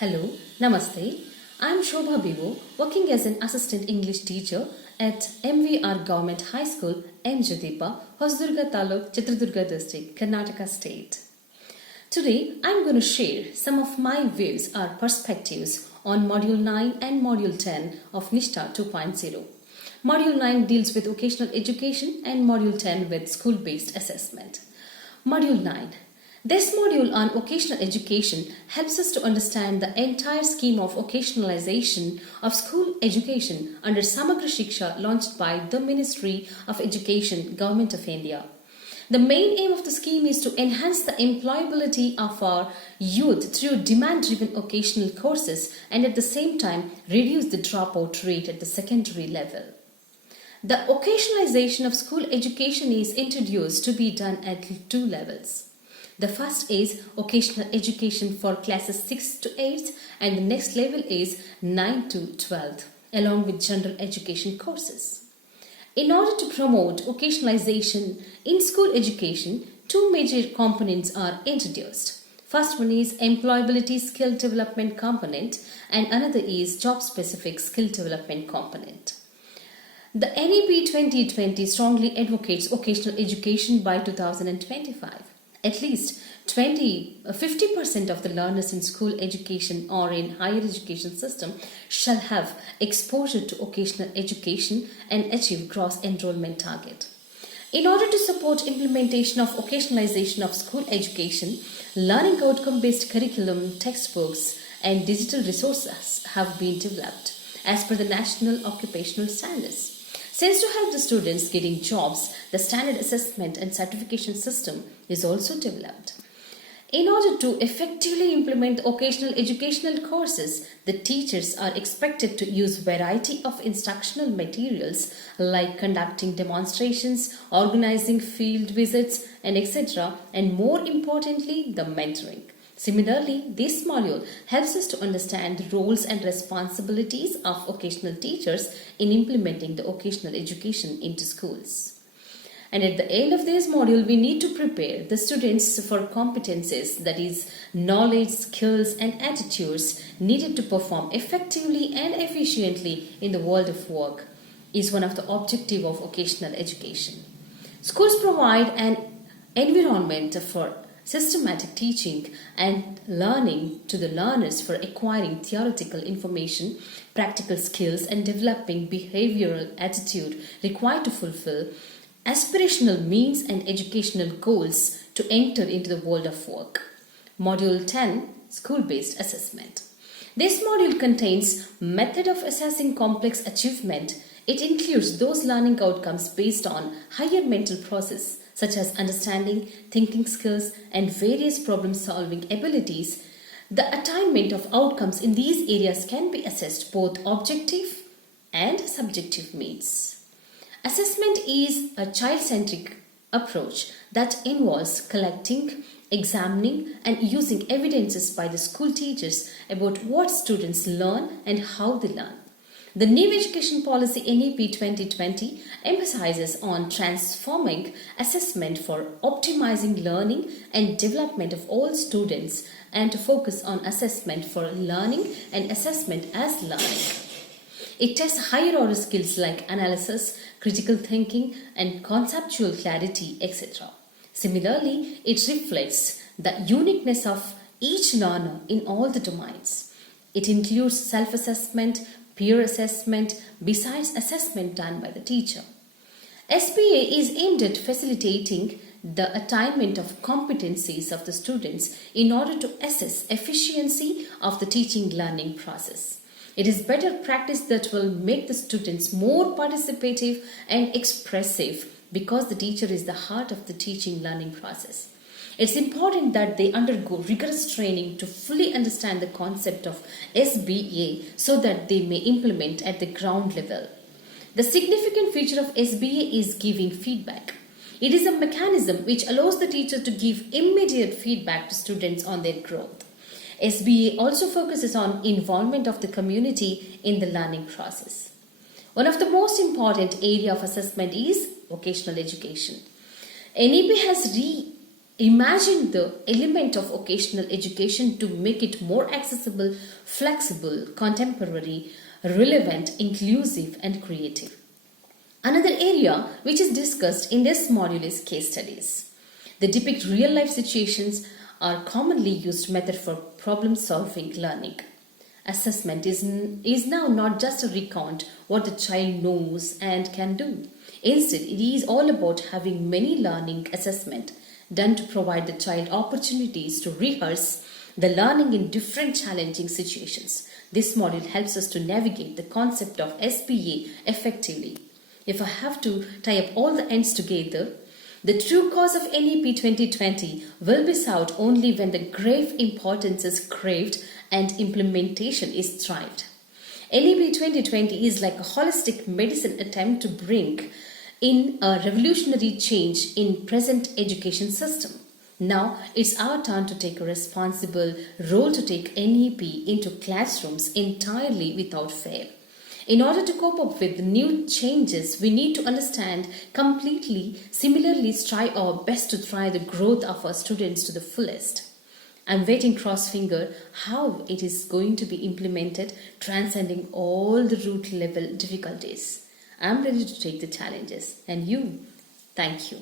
Hello, Namaste. I am Shobha B O, working as an assistant English teacher at MVR Government High School, G.Dibba, hosadurga taluk, Chitradurga district, Karnataka state. Today, I am going to share some of my views or perspectives on Module 9 and Module 10 of Nishta 2.0. Module 9 deals with vocational education and Module 10 with school-based assessment. Module 9. This module on vocational education helps us to understand the entire scheme of vocationalization of school education under Samagra Shiksha launched by the Ministry of Education, Government of India. The main aim of the scheme is to enhance the employability of our youth through demand-driven vocational courses and at the same time reduce the dropout rate at the secondary level. The vocationalization of school education is introduced to be done at two levels. The first is vocational education for classes 6 to 8 and the next level is 9 to 12 along with general education courses. In order to promote vocationalization in school education, two major components are introduced. First one is employability skill development component and another is job specific skill development component. The NEP 2020 strongly advocates vocational education by 2025. At least 50% of the learners in school education or in higher education system shall have exposure to vocational education and achieve gross enrollment target. In order to support implementation of vocationalization of school education, learning outcome-based curriculum, textbooks and digital resources have been developed as per the National Occupational Standards. Since to help the students getting jobs, the standard assessment and certification system is also developed. In order to effectively implement vocational educational courses, the teachers are expected to use variety of instructional materials like conducting demonstrations, organizing field visits, and etc. and more importantly, the mentoring. Similarly, this module helps us to understand the roles and responsibilities of vocational teachers in implementing the vocational education into schools. And at the end of this module, we need to prepare the students for competencies, that is, knowledge, skills, and attitudes needed to perform effectively and efficiently in the world of work, is one of the objectives of vocational education. Schools provide an environment for systematic teaching and learning to the learners for acquiring theoretical information, practical skills, and developing behavioral attitude required to fulfill aspirational means and educational goals to enter into the world of work. Module 10, School-Based Assessment. This module contains method of assessing complex achievement. It includes those learning outcomes based on higher mental process such as understanding, thinking skills, and various problem-solving abilities. The attainment of outcomes in these areas can be assessed both objective and subjective means. Assessment is a child-centric approach that involves collecting, examining, and using evidences by the school teachers about what students learn and how they learn. The new education policy NEP 2020 emphasizes on transforming assessment for optimizing learning and development of all students and to focus on assessment for learning and assessment as learning. It tests higher order skills like analysis, critical thinking, and conceptual clarity, etc. Similarly, it reflects the uniqueness of each learner in all the domains. It includes self-assessment, peer assessment, besides assessment done by the teacher. SBA is aimed at facilitating the attainment of competencies of the students in order to assess efficiency of the teaching learning process. It is better practice that will make the students more participative and expressive because the teacher is the heart of the teaching learning process. It's important that they undergo rigorous training to fully understand the concept of SBA so that they may implement at the ground level. The significant feature of SBA is giving feedback. It is a mechanism which allows the teacher to give immediate feedback to students on their growth. SBA also focuses on involvement of the community in the learning process. One of the most important area of assessment is vocational education. NEP has Imagine the element of vocational education to make it more accessible, flexible, contemporary, relevant, inclusive, and creative. Another area which is discussed in this module is case studies. They depict real life situations are commonly used method for problem solving learning. Assessment is now not just a recount what the child knows and can do. Instead, it is all about having many learning assessment done to provide the child opportunities to rehearse the learning in different challenging situations. This module helps us to navigate the concept of SPA effectively. If I have to tie up all the ends together, the true cause of NEP 2020 will be solved only when the grave importance is craved and implementation is thrived. NEP 2020 is like a holistic medicine attempt to bring in a revolutionary change in present education system. Now it's our turn to take a responsible role to take NEP into classrooms entirely without fail. In order to cope up with the new changes, we need to understand completely, similarly strive our best to try the growth of our students to the fullest. I'm waiting cross finger how it is going to be implemented, transcending all the root level difficulties. I'm ready to take the challenges. And you? Thank you.